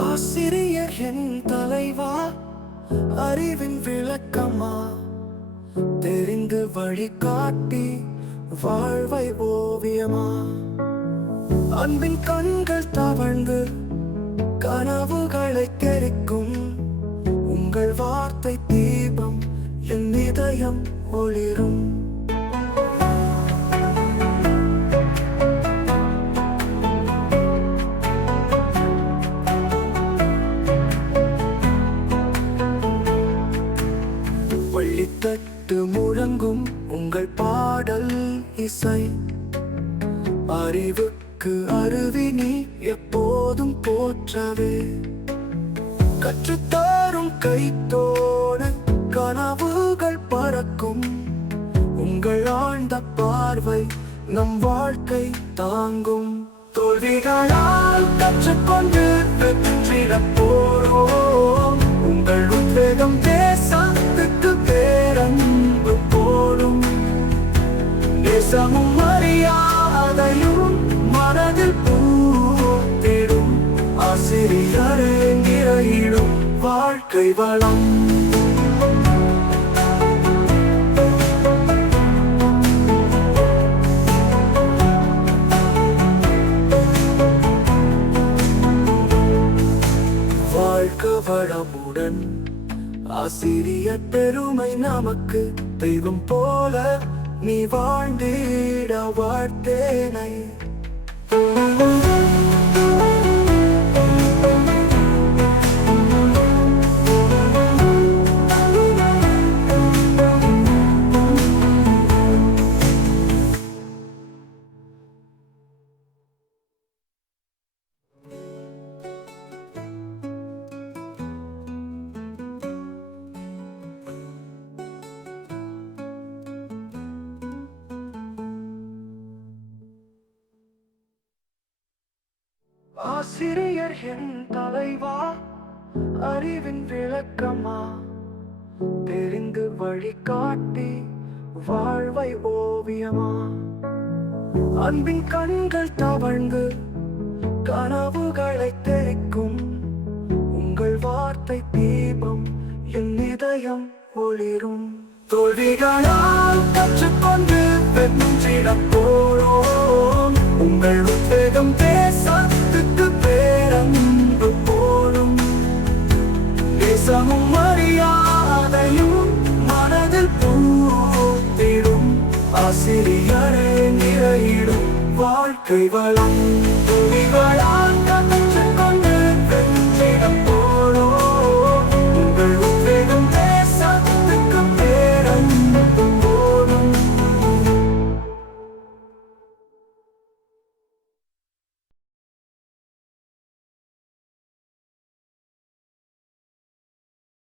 ஆசிரியர் என் தலைவா, அறிவின் விளக்கமா, தெரிந்து வழிகாட்டி வாழ்வை ஓவியமா. அன்பின் கண்கள் தவழ்ந்து கனவுகளை தெரிக்கும், உங்கள் வார்த்தை தீபம் என் இதயம் ஒளிரும். வள்ளித்தட்டு முழங்கும் உங்கள் பாடல் இசை, அறிவுக்கு அருவி நீ எப்போதும் போற்றவே. கற்றுத்தாரும் கைத்தோட கனவுகள் பறக்கும், உங்கள் ஆழ்ந்த பார்வை நம் வாழ்க்கை தாங்கும். தோல்விகளால் கற்றுக்கொண்டு வெற்றிடப் போறோம், உங்கள் உத்வேகம் தேசத்துக்கு பேரன்பு போடும். நேசமும் மரியாதையும் மனதில் பூத்திடும், ஆசிரியரே நிறையிடும் வாழ்க்கை வளம். வாழ்க்கை வளமுடன் ஆசிரியர் பெருமை நமக்கு, தெய்வம் போல நீ வாழ்ந்திட வாழ்த்தேனை. ஆசிரியர் என் தலைவா, அறிவின் விளக்கமா, தெரிந்து வழிகாட்டி வாழ்வை ஓவியமா. அன்பின் கண்கள் தவழ்ந்து கனவுகளை தெரிக்கும், உங்கள் வார்த்தை தீபம் என் இதயம் ஒளிரும். தோல்விகளால் கற்றுக்கொண்டு வெற்றிடப் போறோம், உங்கள் உத்வேகம் தேசத்துக்கு பேரன்பு போடும். தேசமும் மரியாதையும் மனதில் பூத்திடும், ஆசிரியரே நிறையிடும் வாழ்க்கை வளம்.